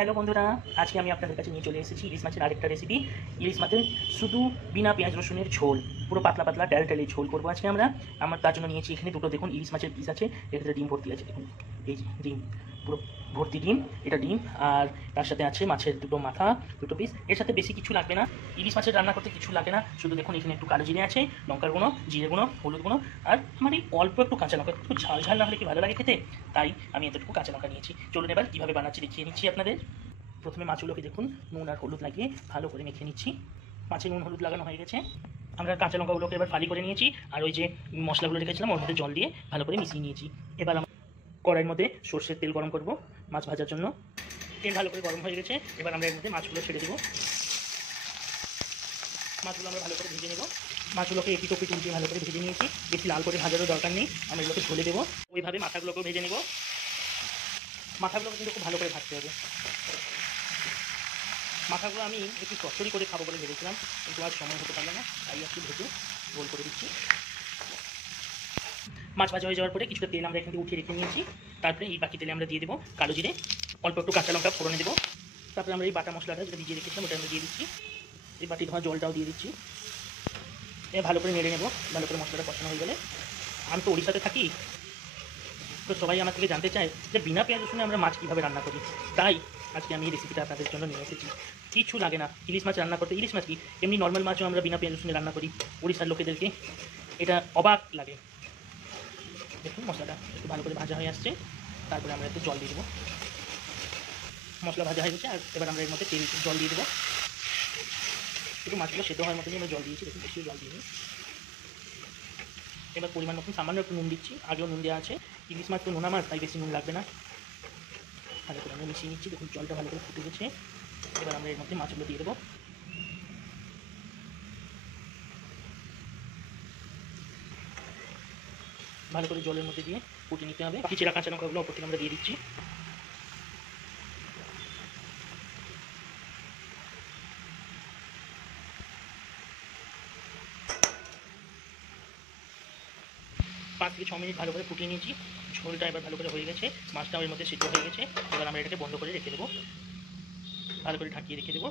Hello বন্ধুরা, আজকে আমি আপনাদের কাছে নিয়ে চলে এসেছি ইলিশ মাছের আরেকটা রেসিপি। ইলিশ মাছের শুধু বিনা পেঁয়াজ রসুনের ঝোল, পুরো পাতলা পাতলা ডাল ডালে ঝোল করবো আজকে আমরা। আমার তার জন্য নিয়েছি এখানে দুটো, দেখুন ইলিশ মাছের পিস আছে, এখানে ডিম ভর্তি আছে, দেখুন এই যে ডিম, পুরো ভর্তি ডিম, এটা ডিম। আর তার সাথে আছে মাছের দুটো মাথা, দুটো পিস। এর সাথে বেশি কিছু লাগবে না, ইলিশ মাছের রান্না করতে কিছু লাগে না, শুধু দেখুন এখানে একটু কালো জিরে আছে, লঙ্কার গুঁড়ো, জিরে গুঁড়ো, হলুদ গুঁড়ো, আর আমার এই অল্প একটু কাঁচা লঙ্কা, একটু ঝাল ঝাল না হলে কি ভালো লাগে খেতে, তাই আমি এতটুকু কাঁচা লঙ্কা নিয়েছি। চলুন এবার কীভাবে বানাচ্ছি দেখিয়ে নিচ্ছি আপনাদের। প্রথমে মাছগুলোকে দেখুন নুন আর হলুদ লাগিয়ে ভালো করে মেখে নিচ্ছি। মাছে নুন হলুদ লাগানো হয়ে গেছে, আমরা কাঁচা লঙ্কাগুলোকে এবার ফালি করে নিয়েছি, আর ওই যে মশলাগুলো রেখেছিলাম ওর মধ্যে জল দিয়ে ভালো করে মিশিয়ে নিয়েছি। এবার আমরা কড়াইয়ের মধ্যে সর্ষের তেল গরম করব মাছ ভাজার জন্য। তেল ভালো করে গরম হয়ে গেছে, এবার আমরা এর মধ্যে মাছগুলো ছেড়ে দেবো। মাছগুলো আমরা ভালো করে ভেজে নেব। মাছগুলোকে এপিট ওপিট উল্টে ভালো করে ভেজে নিয়েছি, বেশি লাল করে ভাজারও দরকার নেই, আমরা এগুলোকে ঝোলে দেবো। ওইভাবে মাথাগুলোকেও ভেজে নেব। মাথাগুলোকে কিন্তু খুব ভালো করে ভাজতে হবে। মাথাগুলো আমি একটু চচ্চড়ি করে খাবো বলে ভেবেছিলাম, কিন্তু আর সময় হতে পারলো না, তাই একটু ভেজে গোল করে দিচ্ছি। মাছ ভাজা হয়ে যাওয়ার পরে কিছুটা তেল আমরা এখান থেকে উঠিয়ে রেখে নিয়েছি। তারপরে এই বাকি তেলে আমরা দিয়ে দেবো কালো জিরে, অল্প একটু কাঁচা লঙ্কা ফোড়নে দেবো। তারপরে আমরা এই বাটা মশলাটা যেটা ভিজিয়ে রেখেছিলাম ওটা আমরা দিয়ে দিচ্ছি। এই বাটি ধোয়া জলটাও দিয়ে দিচ্ছি। এবার ভালো করে নেড়ে নেবো। ভালো করে মশলাটা কষানো হয়ে গেলে, আমি তো ওড়িশাতে থাকি, তো সবাই আমার থেকে জানতে চায় যে বিনা পেঁয়াজ রসুনে আমরা মাছ কীভাবে রান্না করি, তাই আজকে আমি এই রেসিপিটা আপনাদের জন্য নিয়ে এসেছি। কিছু লাগে না ইলিশ মাছ রান্না করতে। ইলিশ মাছ কি, এমনি নর্মাল মাছও আমরা বিনা পেঁয়াজ রসুনে রান্না করি, উড়িষ্যার লোকেদেরকে এটা অবাক লাগে। দেখুন মশলাটা একটু ভালো করে ভাজা হয়ে আসছে, তারপরে আমরা একটু জল দিয়ে দেবো। মশলা ভাজা হয়ে গেছে, আর এবার আমরা এর মধ্যে তেল জল দিয়ে দেবো। একটু মাছগুলো সেদ্ধ হওয়ার মতনই আমরা জল দিয়েছি, দেখুন বেশিও জল দিয়ে। এবার পরিমাণ মতন সামান্য একটু নুন দিচ্ছি, আগেও নুন দেওয়া আছে, ইলিশ মাছ তো নোনা মাছ, তাই বেশি নুন লাগবে না। ভালো করে আমরা মিশিয়ে নিচ্ছি, দেখুন জলটা ভালো করে ফুটে গেছে। এবার আমরা এর মধ্যে মাছগুলো দিয়ে দেবো। ভালো করে জলের মধ্যে দিয়ে ফুটিয়ে নিতে হবে। বাকি চেরা কাঁচা লঙ্কাগুলো ওপর থেকে আমরা দিয়ে দিচ্ছি। পাঁচ থেকে ছ মিনিট ভালো করে ফুটিয়ে নিয়েছি, ঝোলটা এবার ভালো করে হয়ে গেছে, মাছটাও এর মধ্যে সিদ্ধ হয়ে গেছে। এবার আমরা এটাকে বন্ধ করে রেখে দেবো, ভালো করে ঢাকিয়ে রেখে দেবো।